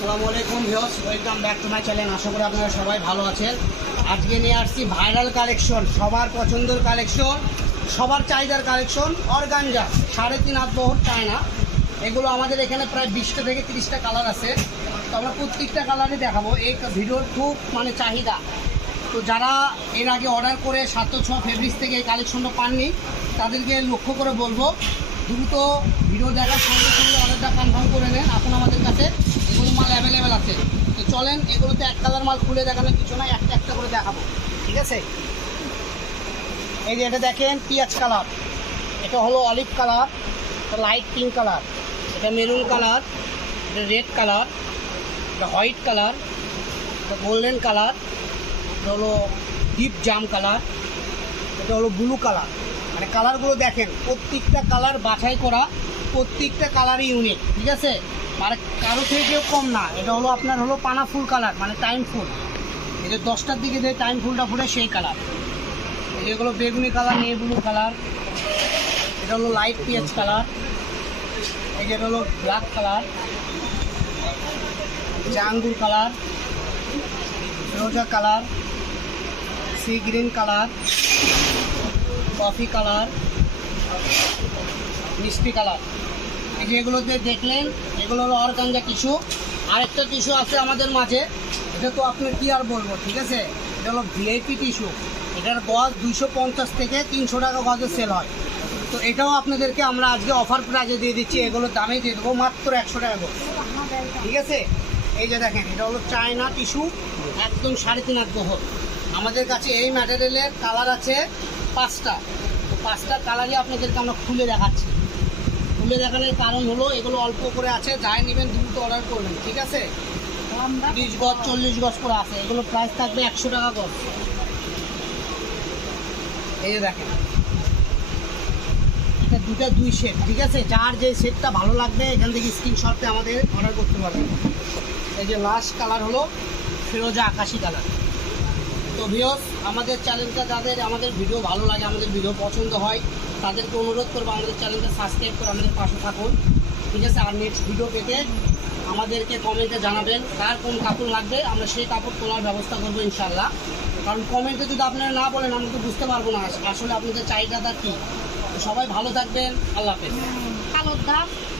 আসসালামু আলাইকুম viewers, welcome back to my channel. আশা করি আপনারা সবাই ভালো আছেন। আজকে নিয়ে আসছি ভাইরাল কালেকশন, সবার পছন্দের কালেকশন, সবার চাহিদার কালেকশন, অর্গানজা, সাড়ে তিন হাত বহর চায়না। এগুলো আমাদের এখানে প্রায় বিশটা থেকে তিরিশটা কালার আছে। তো আমরা প্রত্যেকটা কালারই দেখাবো। এই ভিডিওর খুব মানে চাহিদা। তো যারা এর আগে অর্ডার করে সাত ছ ফেব্রিক্স থেকে এই কালেকশনটা পাননি, তাদেরকে লক্ষ্য করে বলব দ্রুত ভিডিও দেখার সঙ্গে সঙ্গে অর্ডারটা কনফার্ম করে নেন। এখন আমাদের কাছে এগুলো মাল অ্যাভেলেবেল আছে। তো চলেন, এগুলোতে এক কালার মাল খুলে দেখানোর কিছু নয় একটা একটা করে দেখাবো। ঠিক আছে? এই যে এটা দেখেন, পিঁয়াজ কালার এটা হলো olive colour light pink colour এটা মেরুন কালার এটা রেড কালার এটা হোয়াইট কালার এটা গোল্ডেন কালার এটা হলো ডিপ জাম কালার এটা হলো ব্লু কালার মানে কালারগুলো দেখেন, প্রত্যেকটা কালার বাছাই করা, প্রত্যেকটা কালারই ইউনিক ঠিক আছে? মানে কারও থেকেও কম না, এটা হলো আপনার হলো পানা ফুল কালার মানে টাইম ফুল। এই যে দশটার দিকে যে টাইম ফুলটা ফুটে সেই কালার এই যেগুলো বেগুনি কালার নেই ব্লু কালার এটা হলো লাইট পিএচ কালার এই যেটা হলো ব্ল্যাক কালার জাঙ্গুর কালার রোজা colour sea green colour coffee colour, মিষ্টি কালার। এই যে এগুলোতে দেখলেন, এগুলো হলো অর্গানজা টিস্যু। আরেকটা টিস্যু আছে আমাদের মাঝে, এটা তো আপনার কি আর বলব, ঠিক আছে? এটা হলো ভিআইপি টিস্যু। এটার গজ দুইশো পঞ্চাশ থেকে তিনশো টাকা গজে সেল হয়। তো এটাও আপনাদেরকে আমরা আজকে অফার প্রাইজে দিয়ে দিচ্ছি এগুলোর দামে দিয়ে দেবো মাত্র একশো টাকা গজ ঠিক আছে? এই যে দেখেন, এটা হলো চায়না টিস্যু, একদম সাড়ে তিন বহর। আমাদের কাছে এই ম্যাটেরিয়ালের কালার আছে পাঁচটা। তো পাঁচটা কালারই আপনাদেরকে আমরা খুলে দেখাচ্ছি। খুলে দেখানোর কারণ হলো এগুলো অল্প করে আছে যাই নেবেন দ্রুত অর্ডার করবেন ঠিক আছে? তিরিশ গজ চল্লিশ গজ করে আছে এগুলো প্রাইস থাকবে একশো টাকা গজ। এই যে দেখেন। এটা দুটা দুই সেট ঠিক আছে? যার যে সেটটা ভালো লাগবে এখান থেকে স্ক্রিনশটে আমাদের অর্ডার করতে পারবেন। এই যে লাস্ট কালার হলো ফিরোজা আকাশি কালার তো ভিওস আমাদের চ্যানেলটা যাদের আমাদের ভিডিও ভালো লাগে, আমাদের ভিডিও পছন্দ হয়, তাদেরকে অনুরোধ করব আমাদের চ্যানেলটা সাবস্ক্রাইব করে আমাদের পাশে থাকুন। ঠিক আছে, আর নেক্সট ভিডিও পেতে আমাদেরকে কমেন্টে জানাবেন কার কোন কাপড় লাগবে, আমরা সেই কাপড় তোলার ব্যবস্থা করব ইনশাল্লাহ কারণ কমেন্টে যদি আপনারা না বলেন, আমরা তো বুঝতে পারব না আসলে আপনাদের চাহিদাটা কী। সবাই ভালো থাকবেন, আল্লাহ হাফেজ। কালোর